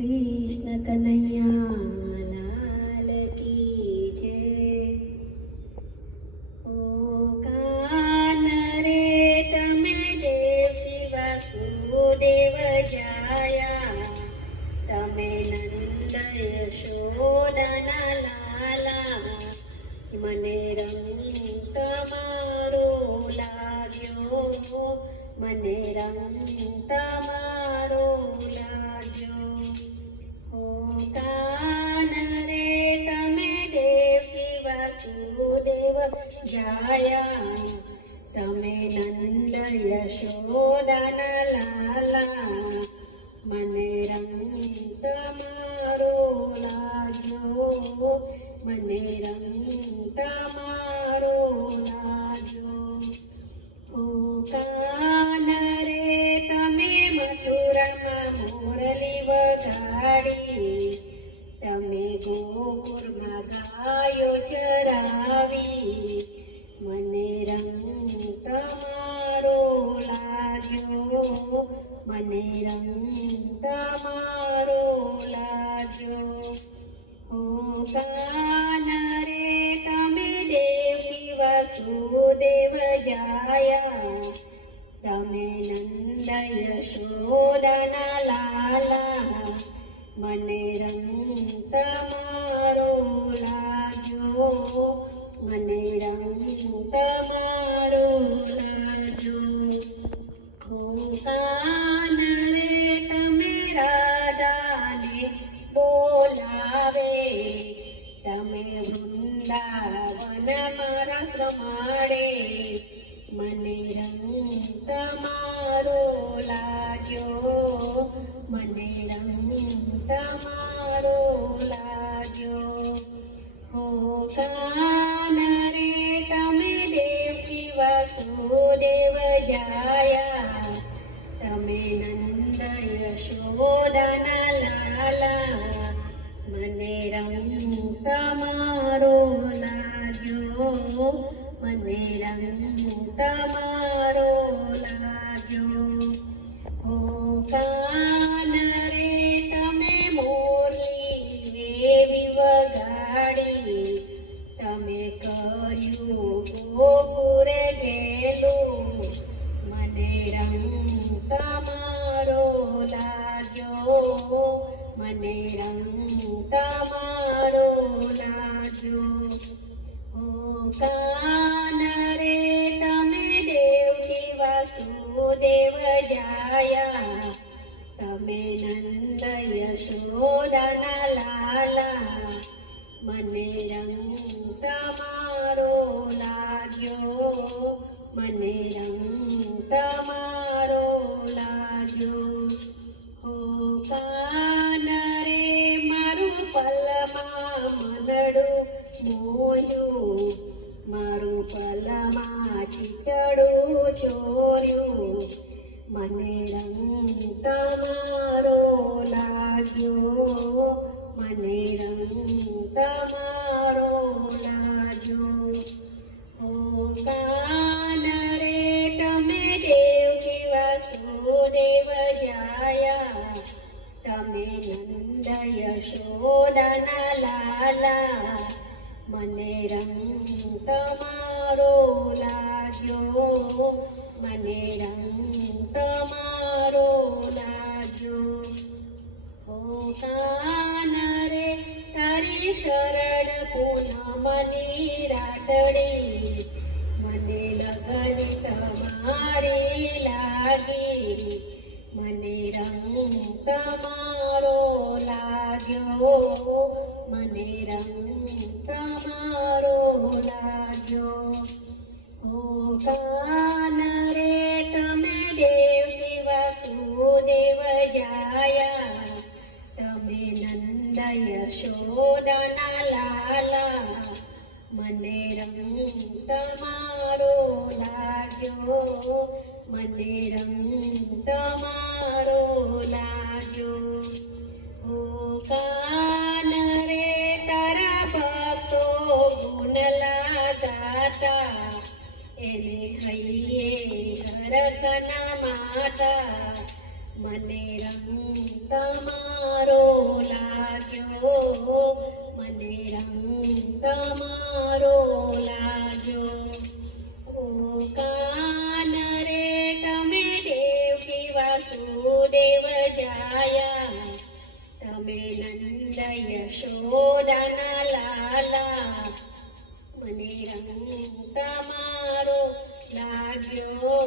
કૃષ્ણ કનૈયા લાલ કી જય। ઓ કાન રે તમે દેવકી વાસુદેવ જાયા, તમે નંદ યશોદાના લાલા, મને રંગ તમારો લાગ્યો, મને રંગ તમારો લાગ્યો। ઓ કાન રે તમે દેવકી વાસુદેવ જાયા, તમે નંદ યશોદાના લાલા, મને રંગ તમારો લાગ્યો, મને રંગ તમારો લાગ્યો। ઓ કાન રે તમે મથુરામાં મોરલી વગાડી, તમે ગોકુળમાં ગાયો ચરાવી, મને રંગ તમારો લાગ્યો, મને રંગ તમારો લાગ્યો। ઓ કાન રે તમે દેવકી વાસુદેવ જાયા, તમે નંદ યશોદાના લાલા, મને રંગ તમારો લાગ્યો, મને રંગ તમારો લાગ્યો। ઓ કાન રે તમે રાધાને બોલાવે, તમે વૃંદાવનમાં રસ માળે, મને રંગ તમારો લાગ્યો, મને રંગ તમારો લાગ્યો। ઓ કાન રે તમે દેવકી વાસુદેવ જાયા, તમે નંદ યશોદાના લાલા, મને રંગ તમારો લાગ્યો, મને રંગ તમારો લાગ્યો। ઓ કાન રે તમે મોરલી એવી વગાડી, તમે કર્યું ગોકુળે ગેલું, મને રંગ તમારો લાગ્યો, મને રંગ તમારો લાગ્યો। ઓ કાન રે તમે દેવકી વાસુદેવ જાયા, તમે નંદ યશોદાના લાલા, મને રંગ તમારો લાગ્યો, મને રંગ તમારો લાગ્યો। ઓ કાન રે મારું પલમાં મનડું મોયું, મારું પલમાં ચીતડું ચોર્યું, મને રંગ તમારો લાગ્યો, મને રંગ તમારો લાગ્યો। ઓ કાન રે તમે દેવકી વાસુદેવ જાયા, તમે નંદ યશોદાના લાલા, મને રંગ તમારો લાગ્યો, મને રંગ તમારો લાગ્યો। ઓ કાન રે તારી શરણ પૂનમની રાતડી, મને લગન તમારી લાગી, મને રંગ તમારો લાગ્યો, મને રંગ તમારો લાગ્યો। ઓ કાન રે તમે દેવકી વાસુદેવ જાયા, તમે નંદ યશોદાના લાલા, મને રંગ તમારો લાગ્યો, મને રંગ તમારો લાગ્યો। ઓ કાન રે તારા ભક્તો ગુણલા ગાતા, એને હૈયે હરખના માતા, મને રંગ તમારો વાસુદેવ જાયા તમે નંદ યશોદાના લાલા મને રંગ તમારો લાગ્યો